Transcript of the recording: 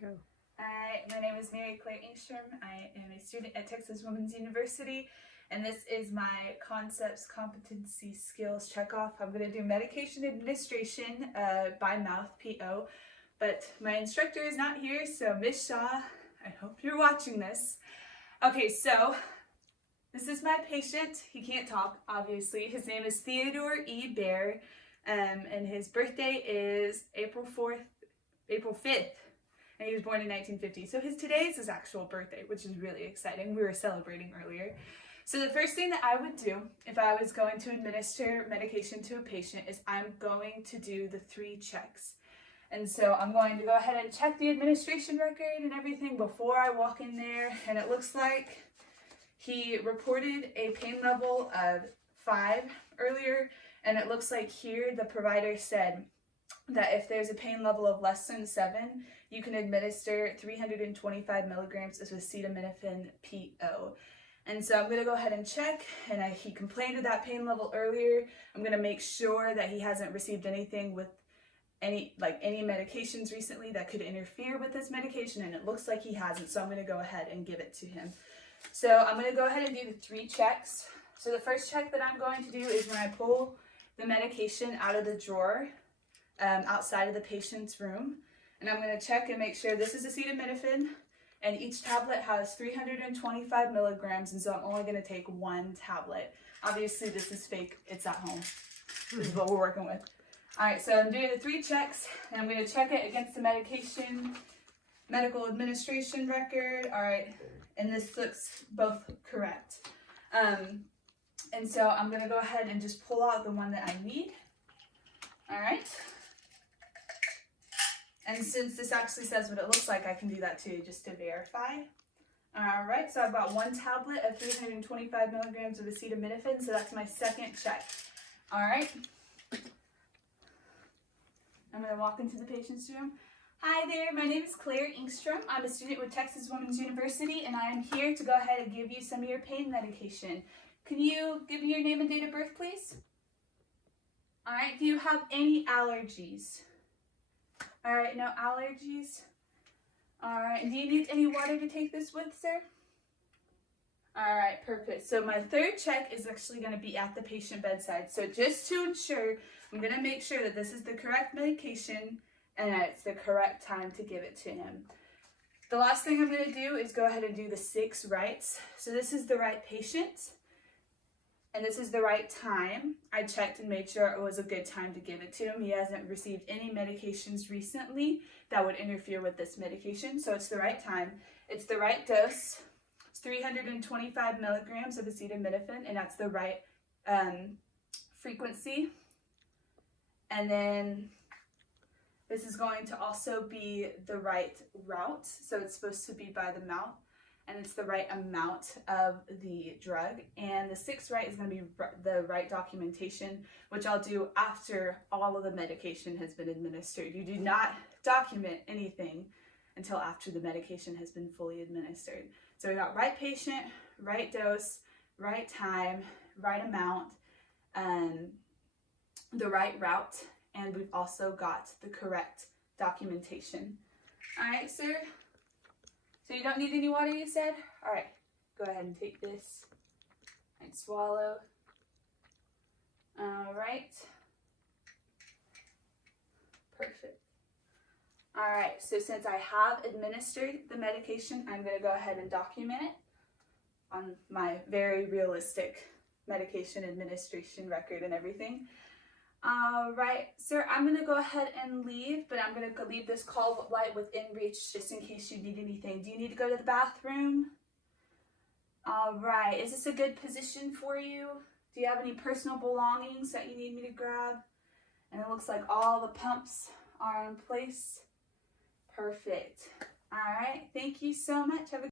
Go. Hi, my name is Mary Claire Engstrom. I am a student at Texas Women's University, and this is my Concepts, Competency, Skills Checkoff. I'm going to do medication administration by mouth, PO, but my instructor is not here, so Miss Shaw, I hope you're watching this. Okay, so this is my patient. He can't talk, obviously. His name is Theodore E. Bear, and his birthday is April 5th. And he was born in 1950. So today is his actual birthday, which is really exciting. We were celebrating earlier. So the first thing that I would do if I was going to administer medication to a patient is I'm going to do the 3 checks. And so I'm going to go ahead and check the administration record and everything before I walk in there. And it looks like he reported a pain level of 5 earlier. And it looks like here the provider said that if there's a pain level of less than 7, you can administer 325 milligrams of acetaminophen PO. And so I'm going to go ahead and check, and he complained of that pain level earlier. I'm going to make sure that he hasn't received anything with any medications recently that could interfere with this medication, and it looks like he hasn't, so I'm going to go ahead and give it to him. So I'm going to go ahead and do the 3 checks. So the first check that I'm going to do is when I pull the medication out of the drawer outside of the patient's room. And I'm going to check and make sure this is acetaminophen, and each tablet has 325 milligrams, and so I'm only going to take 1 tablet. Obviously, this is fake. It's at home. This is what we're working with. All right, so I'm doing the 3 checks, and I'm going to check it against the medical administration record. All right, and this looks both correct. And so I'm going to go ahead and just pull out the one that I need. All right. And since this actually says what it looks like, I can do that too, just to verify. All right, so I've got 1 tablet of 325 milligrams of acetaminophen, so that's my second check. All right. I'm going to walk into the patient's room. Hi there, my name is Claire Engstrom. I'm a student with Texas Women's University, and I am here to go ahead and give you some of your pain medication. Can you give me your name and date of birth, please? All right, do you have any allergies? All right, no allergies. All right, and do you need any water to take this with, sir? All right, perfect. So my 3rd check is actually going to be at the patient bedside. So just to ensure, I'm going to make sure that this is the correct medication and that it's the correct time to give it to him. The last thing I'm going to do is go ahead and do the 6 rights. So this is the right patient. And this is the right time. I checked and made sure it was a good time to give it to him. He hasn't received any medications recently that would interfere with this medication, so it's the right time. It's the right dose. It's 325 milligrams of acetaminophen, and that's the right frequency. And then this is going to also be the right route, so it's supposed to be by the mouth. And it's the right amount of the drug. And the 6th right is going to be the right documentation, which I'll do after all of the medication has been administered. You do not document anything until after the medication has been fully administered. So we got right patient, right dose, right time, right amount, the right route, and we've also got the correct documentation. All right, sir. So you don't need any water, you said? All right, go ahead and take this and swallow. All right. Perfect. All right, so since I have administered the medication, I'm going to go ahead and document it on my very realistic medication administration record and everything. All right, sir, I'm going to go ahead and leave, but I'm going to leave this call light within reach just in case you need anything. Do you need to go to the bathroom? All right, is this a good position for you? Do you have any personal belongings that you need me to grab? And it looks like all the pumps are in place. Perfect. All right, thank you so much. Have a